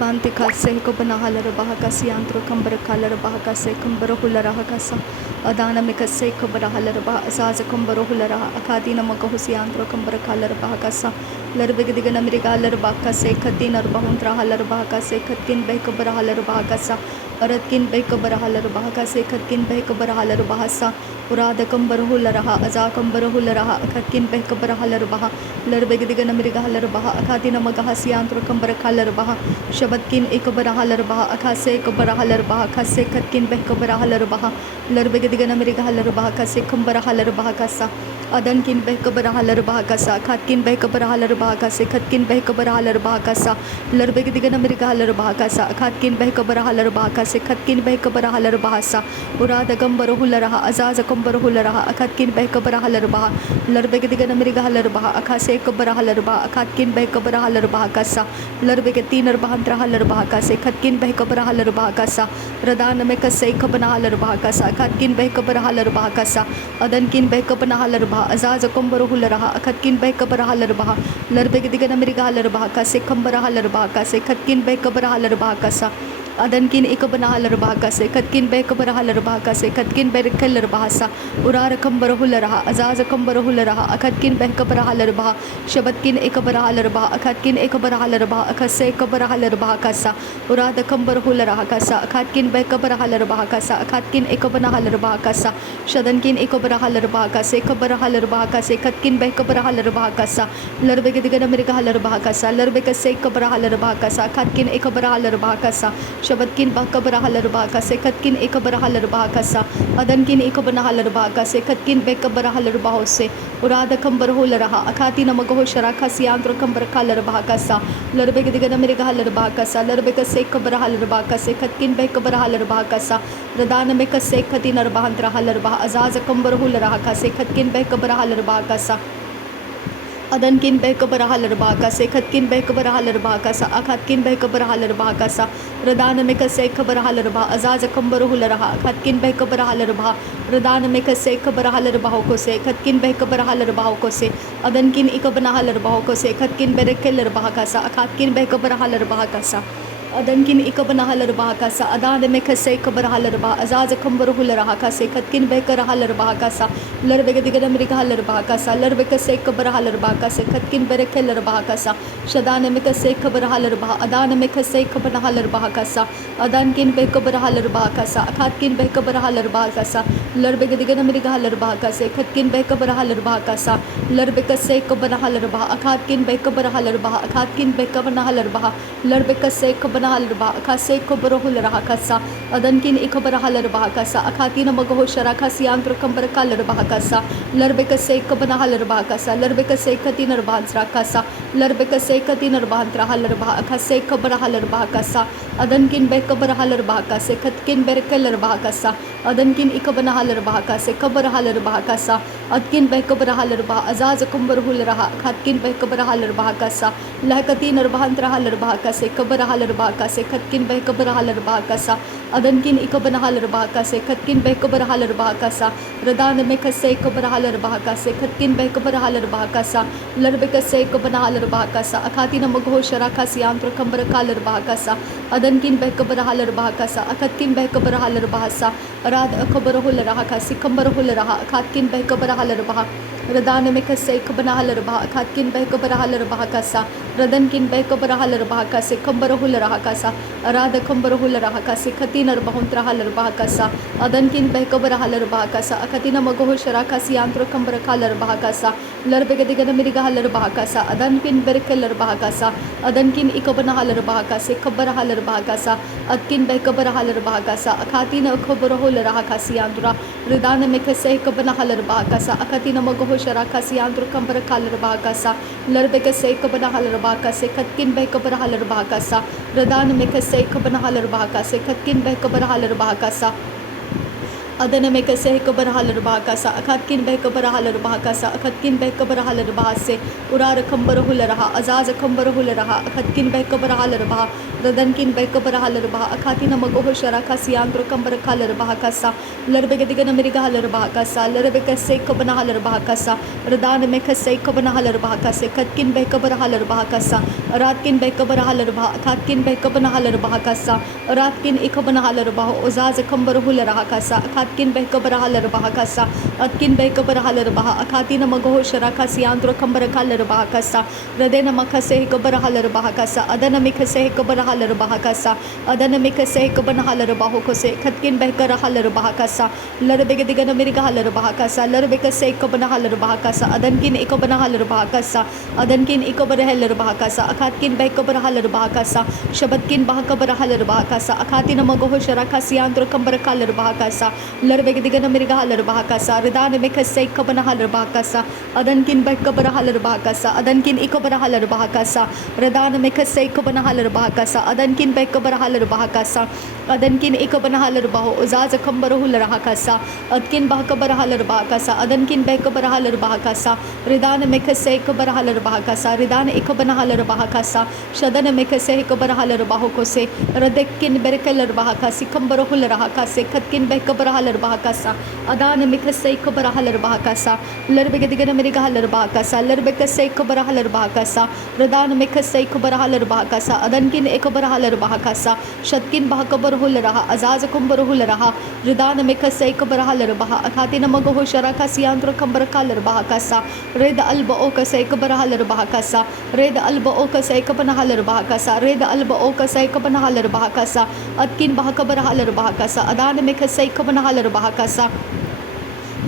Bante kase ko banahala bahaka siantro kambara kalara bahaka se kambara hulara kasa adana me kase ko banahala bah asaza kambara hulara akadina mako siantro kambara kalara bahaka sa larbege digana mirigalar bahaka se khatina bahuntra halar bahaka se khatkin beh ko banahala bahaka sa aratkin beh ko banahala bahaka se khatkin beh ko banahala bahasa urada kambara hulara aza kambara hulara khatkin beh ko banahala bah larbege digana mirigalar bah akadina mako siantro kambara kalara bah शबतकिन एक बराहलर बहा अखासे एक बराहलर बहा खासे खतकिन बह को बराहलर बहा लरबे दिगन America huller बहा खासे खम बराहलर बहा कासा अदन किन बह को बराहलर बहा कासा खातकिन बह को बराहलर बहा कासे खतकिन बह को बराहलर बहा कासा लरबे दिगन अमेरिका हलर बहा कासा खातकिन बह को बराहलर बहा कासे खतकिन बह को बराहलर बहा सा उराद गम बरहुल रहा अजाज कम बरहुल रहा अखतकिन बह को बराहलर बहा लरबे दिगन अमेरिका हलर बहा अखासे को बराहलर बहा खातकिन बह को बराहलर बहा कासा लरबे के तीन बहंत्र हलर बहा से खतकिन बह कबर हलर बहा सा रदान में कसे खबना हलर बहा सा खतकिन बह कबर हलर बहा सा अदन किन बह कबना हलर बहा अजाज कम्बर हुल रहा खतकिन बह कबर हलर बहा लरबे दिगन अमेरिका हलर बहा से खम्बर हलर बहा से खतकिन बह कबर हलर बहा सा अदन किन एक बना हलर बहा से खतकिन बह कबर हलर बहा से खतकिन बह खलर बहा सा उरार कम्बर हुल रहा अजाज कम्बर हुल रहा अखतकिन बह कबर हलर बहा शबतकिन एक बर हलर बहा अखतकिन एक बर हलर बहा अखसे एक बर हलर बहा कासा उराद कम्बर हुल रहा कासा अखतकिन बह कबर हलर बहा कासा अखतकिन एक बना हलर बहा कासा शदनकिन एक बर हलर बहा कासे एक बर हलर बहा कासे खतकिन बह कबर हलर बहा कासा लरबे के दिगन अमेरिका हलर बहा कासा लरबे कसे एक बर हलर बहा कासा खतकिन एक बर हलर बहा कासा शबतकिन बह कबर हलर बहा कासे खतकिन एक बर हलर बहा कासा अदनकिन एक बना हलर बहा कासे खतकिन बह कबर हलर बहा से उराद कम्बर हुल रहा अखाती नमक हो शराखा सियांत्र कम्बर खालर बहा कासा लरबे के दिगन अमेरिका हलर बहा कासा लरबे कसे कबर हलर बहा कासे खतकिन बह कबर हलर बहा कासा रदान में कसे खती नर बहंत्र हलर बहा अजाज कम्बर हुल रहा कासे खतकिन बह कबर हलर बहा कासा अदन किन बह कबर हलर बहा कासे खतकिन बह कबर हलर बहा कासा अखतकिन बह कबर हलर बहा कासा रदान में कसे खबर हलर बहा अजाज कम्बर हुल रहा खतकिन बह कबर हलर बहा रदान में कसे खबर हलर बहा को से खतकिन बह कबर हलर बहा को से अदन किन इक बना हलर बहा को से खतकिन बह केलर बहा कासा अखतकिन बह कबर हलर बहा कासा अदन किन इक बना हलर बहा कासा अदान में खसे खबर हलर बहा अजाज खम्बर हुल रहा कासे खतकिन बह कर हलर बहा कासा लरबे के दिगन अमेरिका हलर बहा कासा लरबे कसे खबर हलर बहा कासे खतकिन बह केलर बहा कासा शदान में कसे खबर हलर बहा अदान में खसे खबर हलर बहा कासा अदान किन बह कबर हलर बहा कासा अखतकिन बह कबर हलर बहा कासा लरबे के दिगन अमेरिका हलर बहा कासे खतकिन बह कबर हलर बहा कासा लरबे कसे खबर हलर बहा अखतकिन बह कबर हलर बहा अखतकिन बह कबर हलर बहा लरबे कसे खबर हलर बहा खासे खबर हुल रहा कासा अदन किन एक खबर हलर बहा कासा अखाती नमक हो शराखा सियांत्र कम्बर कालर बहा कासा लरबे कसे खबर हलर बहा कासा लरबे कसे खती नर बहांत्रा कासा लरबे कसे खती नर बहांत्रा हलर बहा खासे खबर हलर बहा कासा अदन किन बह खबर हलर बहा कासे खतकिन बह कलर बहा कासा अदन किन एक बना हलर बहा कासे खबर हलर बहा कासा अदकिन बह खबर हलर बहा अजाज कम्बर हुल रहा खतकिन बह खबर हलर बहा कासा लहकती नर बहांत्रा हलर बहा कासे खबर हलर बहा कासे खतकिन बह खबर हलर बहा कासा अदन किन एक बना हलर बहा कासे खतकिन बह खबर हलर बहा कासा रदान में खसे खबर हलर बहा कासे खतकिन बह खबर हलर बहा कासा लरबे कसे एक बना हलर बहा कासा अखाती नमक हो शराखा सियांत्र कम्बर कालर बहा कासा अदन किन बह खबर हलर बहा कासा अखतकिन बह खबर हलर बहा सा राद खबर हुल रहा कासी खम्बर हुल रहा खातकिन बह खबर हलर बहा रदान में खसे खबना हलर बहा खातकिन बह खबर हलर बहा कासा रदन किन बह खबर हलर बहा कासे खम्बर हुल रहा कासा राद खम्बर हुल रहा कासे खती नर बहुंत्र हलर बहा कासा अदन किन बह खबर हलर बहा कासा अखती नमक हो शराखा सियांत्र कम्बर खालर बहा कासा लरबे के दिगन अमेरिका हलर बहा कासा अदन किन बर केलर बहा कासा अदन किन इक बना हलर बहा कासे खबर हलर बहा कासा अदकिन बह खबर हलर बहा कासा अखाती न खबर हुल रहा कासियांत्रा रदान में खसे खबना हलर बहा कासा अखती नमक हो शराखा सियांत्र कम्बर खालर बहा कासा लरबे कसे खबना हलर बहा कासे खतकिन बह खबर हलर बहा कासा रदान में खसे खबना हलर बहा कासे खतकिन बह खबर हलर बहा कासा Adana make a say Kabarahal Bakasa, Akatkin Bekabarahal Bakasa, Akatkin Bekabarahal Bahase, Urara Kambarahularaha, Azaza Kambarahularaha, Akatkin Bekabarahal Baha, the Dankin Bekabarahal Baha, Akatina Magohoshara Kasiandro Kambarakala Bahakasa, Lerbegadigan America Halar Bahakasa, Lerbeka say Kabanahal Bahakasa, Radana make a say Kabanahal Bahakasa, Katkin Bekabarahal Bahakasa, Ratkin Bekabarahal Baha, Katkin Bekabanahal Bahakasa, Ratkin Ikabanahal Baha, Ozaza Kambarahulahakasa, Atkin Bekabarahal Bahakasa, Atkin Bekabarahal Baha, Akatina Magohoshara Kasiandro Kambarakala Bahakasa, Radena Makase Kabarahal Bahakasa, Adana Mikase Kabarahal Bahakasa, Adana Mikase Kabanahal Bahokose, Katkin Bekarahal Bahakasa, Larabegadigan America Halar Bahakasa, Larabekase Kabanahal Bahakasa, Adankin Ikabanahal Bahakasa, Adankin Ikabarahal Bahakasa, Akatkin Bekabarahal Bahakasa, Shabatkin Bahakabarahal Bahakasa, Akatina Magohoshara Kasiandro Kambarakala Bahakasa, Larbegadigan America Halar Bahakasa, Ridana Mikase Kabanahalar Bahakasa, Adankin Bekabarahal Bahakasa, Adankin Ikabarahal Bahakasa, Radana Mikase Kabanahalar Bahakasa, Adankin Bekabarahal Bahakasa, Adankin Ikabanahal Baho, Uzaza Kambarahul Rahakasa, Adkin Bahakabarahal Bahakasa, Adankin Bekabarahal Bahakasa, Ridana Mikase Kabarahal Bahakasa, Ridana Ikabanahal Bahakasa, Shadana Mikase Kabarahal Bahokose, Radekin Berkelar Bahakasi, Kambarahul Rahakase, Katkin Bekabarahal Bahakasa, Adana Mikase Kabarahal Bahakasa, Lerbegadigan America Halar Bahakasa, Lerbekase Kabarahal Bahakasa, Radana Mikase Kabarahal Bahakasa, Adankin Ekabarahal Bahakasa, Shatkin Bahakabarahul Raha, Azaz Kumbarahul Raha, Ridana Mikase Kabarahal Baha, Akatina Magohoshara Kasiandro Kambarakal Bahakasa, Reda Alba Okase Kabarahal Bahakasa, Reda Alba Okase Kabanahal Bahakasa, Reda Alba Okase Kabanahal Bahakasa, Atkin Bahakabarahal Bahakasa, Adana Mikase Kabanahal Bahakasa,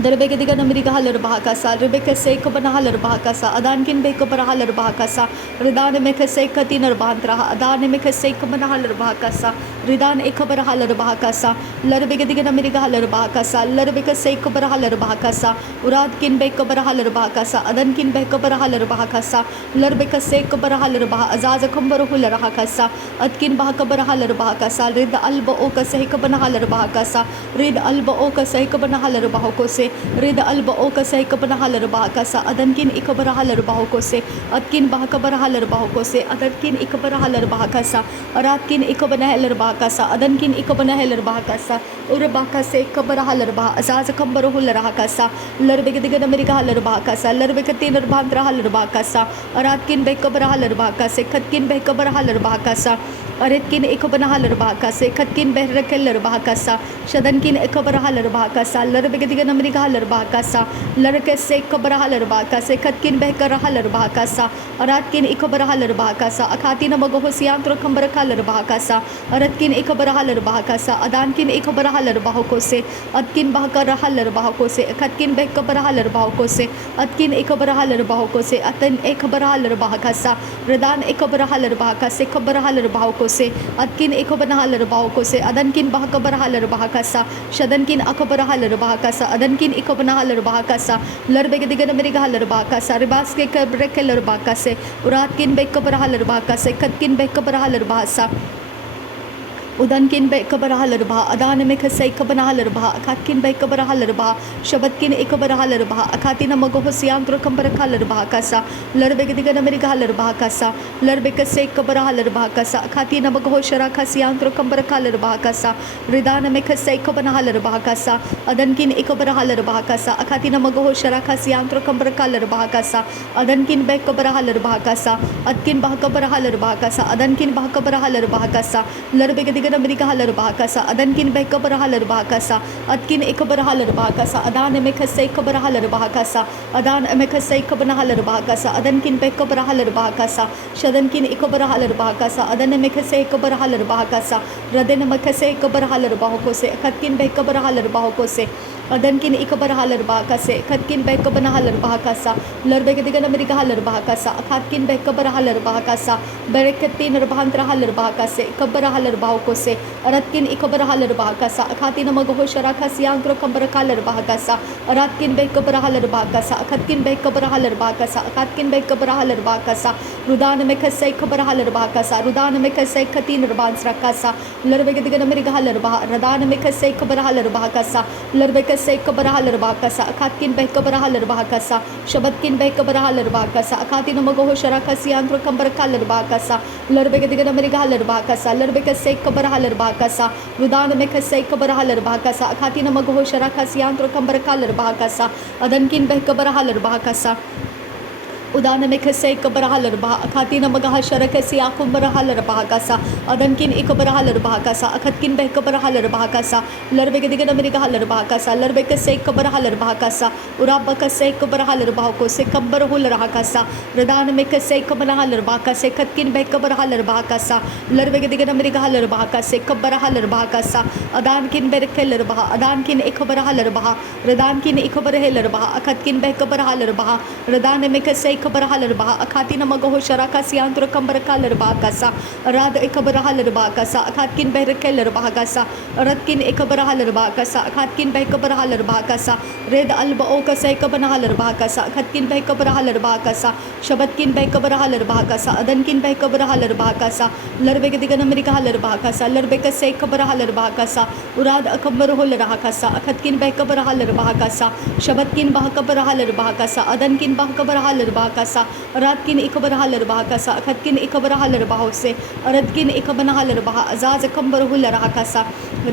Darbegadigan America Halar Bahakasa, Rebecca say Kabanahalar Bahakasa, Adankin Bekabarahal Bahakasa, Ridana Mekase Katinar Bantraha, Adana Mekase Kabanahalar Bahakasa, Ridan Ekabarahal Bahakasa, Larbegadigan America Halar Bahakasa, Larbeka say Kabarahalar Bahakasa, Uradkin Bekabarahal Bahakasa, Adankin Bekabarahal Bahakasa, Larbeka say Kabarahalar Baha, Azaza Kambarahul Rahakasa, Atkin Bahakabarahal Bahakasa, Rid Alba Oka say Kabanahalar Bahakasa, Rid Alba Oka say Kabanahalar Bahokose, Rida Alba Oka say Kabanahalar Bahakasa, Adankin Ikabarahalar Bahokose, Atkin Bahakabarahalar Bahokose, Adankin Ikabarahalar Bahakasa, Aratkin Ikabanahalar Bahakasa, Adankin Ikabanahalar Bahakasa, Urabaka say Kabarahalar Bah, Azaza Kambarahul Rahakasa, Larbegadigan America Halar Bahakasa, Larbekatin Bantrahalar Bahakasa, Aratkin Bekabarahalar Bahakase, Katkin Bekabarahalar Bahakasa, Aretkin Ikabanahalar Bahakase, Katkin Behrakelar Bahakasa, Shadankin Ikabarahalar Bahakasa, Larbegadigan America Halar Bahakasa, Larkase Kabarahalar Bahakase, Katkin Bekarahalar Bahakasa, Aratkin Ikabarahalar Bahakasa, Akatina Magohosiantro Kambarakalar Bahakasa, Aratkin Ikabarahalar Bahakasa, Adankin Ikabarahalar Bahokose, Atkin Bahakarahalar Bahokose, Katkin Bekabarahalar Bahokose, Atkin Ikabarahalar Bahokose, Atan Ekabarahalar Bahakasa, Radan Ekabarahalar Bahakase, Kabarahalar Bahokose, Atkin Ekabanahalar Bahokose, Adankin Bahakabarahalar Bahakasa, Shadankin Akabarahalar Bahakasa, Adankin Ikabanahalar Bahakasa, Larbegadigan America Halar Bahakasa, Ribaske Kabrekelar Bahakase, Uratkin Bekabarahalar Bahakase, Katkin Bekabarahalar Bahasa, Udankin Bekabarahal Baha, Adana Mikase Kabanahalar Baha, Akatkin Bekabarahal Baha, Shabatkin Ekabarahalar Baha, Akatina Magohosiantro Kambarakalar Bahakasa, Larbegadigan America Halar Bahakasa, Larbekase Kabarahalar Bahakasa, Akatina Magohoshara Kasiantro Kambarakalar Bahakasa, Ridana Mikase Kabanahalar Bahakasa, Adankin Ekabarahalar Bahakasa, Akatina Magohoshara Kasiantro Kambarakalar Bahakasa, Adankin Bekabarahalar Bahakasa, Atkin Bahakabarahalar Bahakasa, Adankin Bahakabarahalar Bahakasa, Larbegadigan America Halar Bahakasa, Adankin Bekabarahalar Bahakasa, Atkin Ekabarahalar Bahakasa, Adan Emekase Kabarahalar Bahakasa, Adan Emekase Kabanahalar Bahakasa, Adankin Bekabarahalar Bahakasa, Shadankin Ekabarahalar Bahakasa, Adan Emekase Kabarahalar Bahakasa, Raden Emekase Kabarahalar Bahokose, Katkin Bekabarahalar Bahokose, adankin ikabarhalar bahakase khatkin bekabarhalar bahakasa larbegadigan amerikahalar bahakasa akhatkin bekabarhalar bahakasa berekatin rabhantrahalar bahakase kabarhalar bahakose aratkin ikabarhalar bahakasa akhatin magahoshara khasiantro kambarakalar bahakasa aratkin bekabarhalar bahakasa akhatkin bekabarhalar bahakasa akhatkin bekabarhalar bahakasa rudan mekase kabarhalar bahakasa rudan mekase khatin rabhansrakasa larbegadigan amerikahalar bah radan mekase kabarhalar bahakasa larbekase kabarhalar bahakasa akhatkin bekabarhalar bahakasa shabatkin bekabarhalar bahakasa akhatin magahoshara khasiantro kambarakalar bahakasa larbegadigan amerikahalar bahakasa larbekase kabarhalar bahakasa rudan mekase kabarhalar bahakasa akhatin magahoshara khasiantro kambarakalar bahakasa adankin bekabarhalar bahakasa udana mekase kabarhalar bah akhatin magahashara khasi akumbarhalar bahakasa adankin ikabarhalar bahakasa akhatkin bekabarhalar bahakasa larbegadigan amerikahalar bahakasa larbekase kabarhalar bahakasa urabakase kabarhalar bahakose kambarhul rahakasa radan mekase kabarhalar bahakase khatkin bekabarhalar bahakasa larbegadigan amerikahalar bahakase kabarhalar bahakasa adankin berkelar bah adankin ikabarhalar bah radankin ikabarhalar bah akhatkin bekabarhalar bah radan mekase kabarhalar bah akhatin magahoshara khasiantro kambarkalar bahakasa rad ikabarhalar bahakasa akhatkin berkelar bahakasa ratkin ikabarhalar bahakasa akhatkin bekabarhalar bahakasa red alba okase kabarhalar bahakasa akhatkin bekabarhalar bahakasa shabatkin bekabarhalar bahakasa adankin bekabarhalar bahakasa larbegadigan amerikahalar bahakasa larbekase kabarhalar bahakasa urad akambarhul rahakasa akhatkin bekabarhalar bahakasa shabatkin bahakabarhalar bahakasa adankin bahakabarhalar bahakasa ratkin ikabarhalar bahakasa akhatkin ikabarhalar bahose aradkin ikabarhalar bah azaz kambarhul rahakasa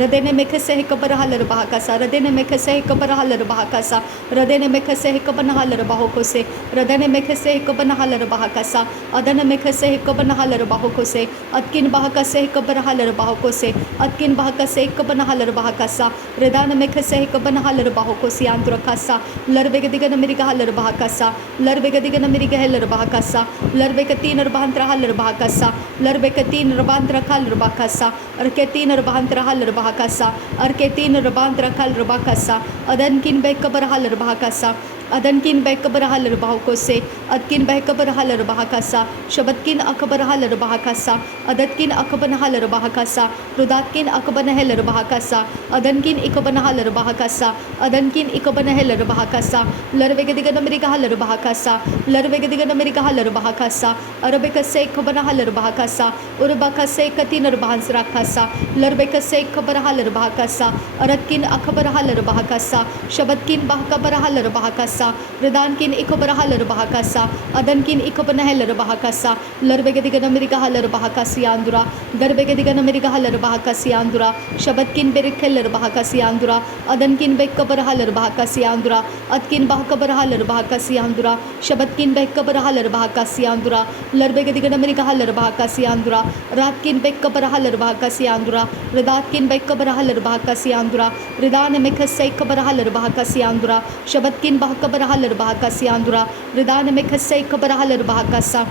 radene mekase kabarhalar bahakasa radene mekase kabarhalar bahakasa radene mekase kabarhalar bahokose radene mekase kabarhalar bahakasa adana mekase kabarhalar bahokose atkin bahakase kabarhalar bahokose atkin bahakase kabarhalar bahakasa radana mekase kabarhalar bahokose antrakasa larbegadigan amerikahalar bahakasa larbegadigan amerikahalar bahakasa larbekatin rabhantrahalar bahakasa larbekatin rabhantrahalar bahakasa arketin rabhantrahalar bahakasa arketin rabhantrahalar bahakasa adankin bekabarhalar bahakasa adankin bekabarhalar bahakose atkin bekabarhalar bahakasa shabatkin akabarhalar bahakasa adatkin akabarhalar bahakasa rudatkin akabarhalar bahakasa adankin ikabarhalar bahakasa adankin ikabarhalar bahakasa larbegadigan amerikahalar bahakasa larbegadigan amerikahalar bahakasa arabekase kabarhalar bahakasa urbakase katinar bahansrakasa larbekase kabarhalar bahakasa aratkin akabarhalar bahakasa shabatkin bahakabarhalar bahakasa radankin ikabarhalar bahakasa adankin ikabarhalar bahakasa larbegadigan amerikahalar bahakasi andura darbegadigan amerikahalar bahakasi andura shabatkin berkelar bahakasi andura adankin bekabarhalar bahakasi andura atkin bahakabarhalar bahakasi andura shabatkin bekabarhalar bahakasi andura larbegadigan amerikahalar bahakasi andura ratkin bekabarhalar bahakasi andura radatkin bekabarhalar bahakasi andura ridane mekase kabarhalar bahakasi andura shabatkin bahakabarhalar bahakasi andura ridane mekase kabarhalar bahakasa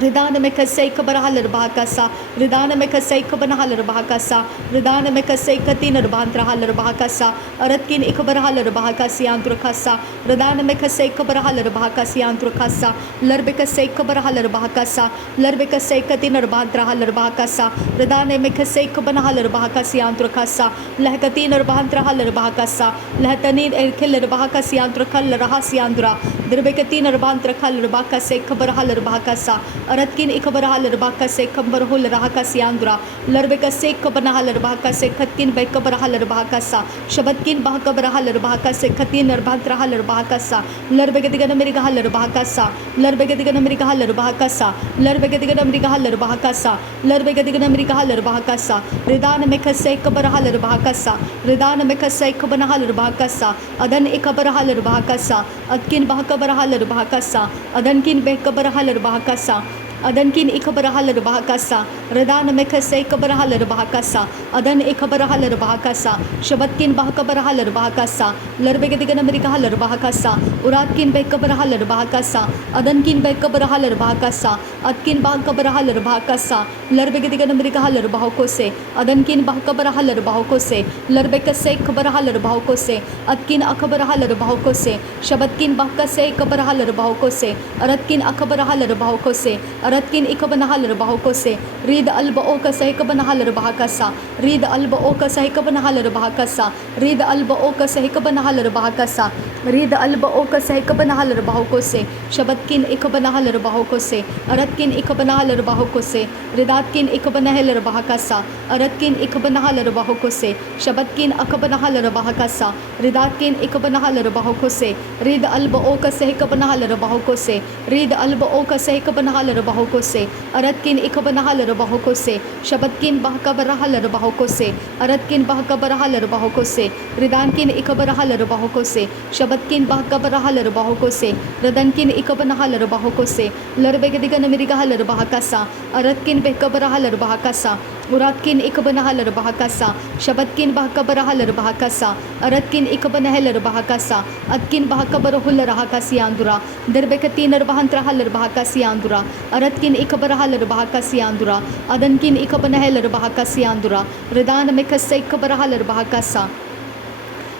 ridana mekase kabarhalar bahakasa ridana mekase kabarhalar bahakasa ridana mekase katinar bantrahalar bahakasa aratkin ikabarhalar bahakasi antrakasa ridana mekase kabarhalar bahakasi antrakasa larbekase kabarhalar bahakasa larbekase katinar bantrahalar bahakasa ridana mekase kabarhalar bahakasi antrakasa lahkatinar bantrahalar bahakasa lahtanir erkelar bahakasi antrakal rahasi andra dirbekatinar bantrahalar bahakase kabarhalar bahakasa aratkin ikabarhalar bahakase kambarhul rahakasi andra larbekase kabarhalar bahakase khatkin bekabarhalar bahakasa shabatkin bahakabarhalar bahakase khatin arbhantrahalar bahakasa larbegadigan amerikahalar bahakasa larbegadigan amerikahalar bahakasa larbegadigan amerikahalar bahakasa larbegadigan amerikahalar bahakasa ridana mekase kabarhalar bahakasa ridana mekase kabarhalar bahakasa adan ikabarhalar bahakasa atkin bahakabarhalar bahakasa adankin bekabarhalar bahakasa अदन किन इखबरहा लरबाहकासा रदान में खसे इखबरहा लरबाहकासा अदन इखबरहा लरबाहकासा शबत किन बहकबरहा लरबाहकासा लरबेगदिगन America लरबाहकासा उरात किन बेकबरहा लरबाहकासा अदन किन बेकबरहा लरबाहकासा अतकिन बहकबरहा लरबाहकासा लरबेगदिगन America लरबाहको से अदन किन बहकबरहा लरबाहको से लरबेकसे इखबरहा लरबाहको से अतकिन अखबरहा लरबाहको से शबत किन बहकसे इखबरहा लरबाहको से अरतकिन अखबरहा लरबाहको से अरतकिन इखबनहा लरबाहको से रीद अल्ब ओ का सहकबनहा लरबाहकासा रीद अल्ब ओ का सहकबनहा लरबाहकासा रीद अल्ब ओ का सहकबनहा लरबाहकासा रीद अल्ब ओ का सहकबनहा लरबाहको से शबत किन इखबनहा लरबाहको से अरतकिन इखबनहा लरबाहको से रिदातकिन इखबनहा लरबाहकासा अरतकिन इखबनहा लरबाहको से शबत किन अखबनहा लरबाहकासा रिदातकिन इखबनहा लरबाहको से रीद अल्ब ओ का सहकबनहा लरबाहको से रीद अल्ब ओ का सहकबनहा लरबाहको से अरतकिन इखबनहा लरबाहको से शबत किन बहकबरहा लरबाहको से अरतकिन बहकबरहा लरबाहको से रिदानकिन इखबरहा लरबाहको से शबत किन बहकबरहा लरबाहको से रदनकिन इखबनहा लरबाहको से लरबेगदिगन अमेरिका लरबाहकासा अरतकिन बेकबरहा लरबाहकासा उरातकिन इखबनहा लरबाहकासा शबत किन बहकबरहा लरबाहकासा अरतकिन इखबनहा लरबाहकासा अतकिन बहकबरहु लरहाकासियांदुरा दरबेकतीन लरबाहंत्रहा लरबाहकासियांदुरा अरतकिन इखबरहा लरबाहकासियांदुरा अदनकिन इखबनहा लरबाहकासियांदुरा रिदान में खस्से इखबरहा लरबाहकासा।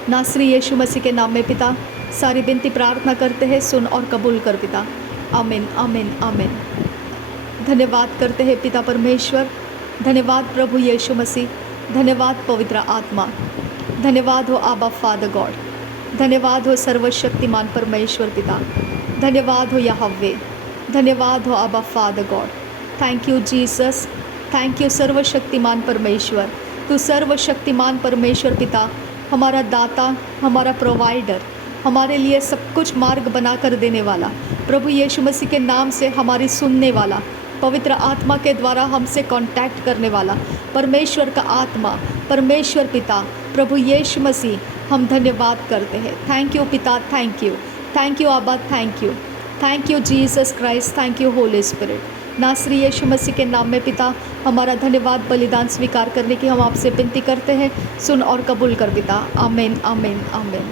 नासरी यीशु मसीह के नाम में पिता सारी विनती प्रार्थना करते हैं, सुन और कबूल कर पिता। आमीन आमीन आमीन। धन्यवाद करते हैं पिता परमेश्वर, धन्यवाद प्रभु यीशु मसीह, धन्यवाद पवित्र आत्मा, धन्यवाद हो आबा फादर गॉड, धन्यवाद हो सर्वशक्तिमान परमेश्वर पिता, धन्यवाद हो यहोवे, धन्यवाद हो आबा father God. Thank you Jesus, thank you सर्वशक्तिमान परमेश्वर। तू सर्वशक्तिमान परमेश्वर पिता, हमारा दाता, हमारा प्रोवाइडर, हमारे लिए सब कुछ मार्ग बना कर देने वाला, प्रभु यीशु मसीह के नाम से हमारी सुनने वाला, पवित्र आत्मा के द्वारा हमसे कांटेक्ट करने वाला परमेश्वर का आत्मा, परमेश्वर पिता, प्रभु यीशु मसीह, हम धन्यवाद करते हैं। थैंक यू पिता, थैंक यू आबा, thank you Jesus Christ, thank you Holy Spirit. नासरी यीशु मसीह के नाम में पिता हमारा धन्यवाद बलिदान स्वीकार करने की हम आपसे विनती करते हैं, सुन और कबूल कर पिता। आमीन आमीन आमीन।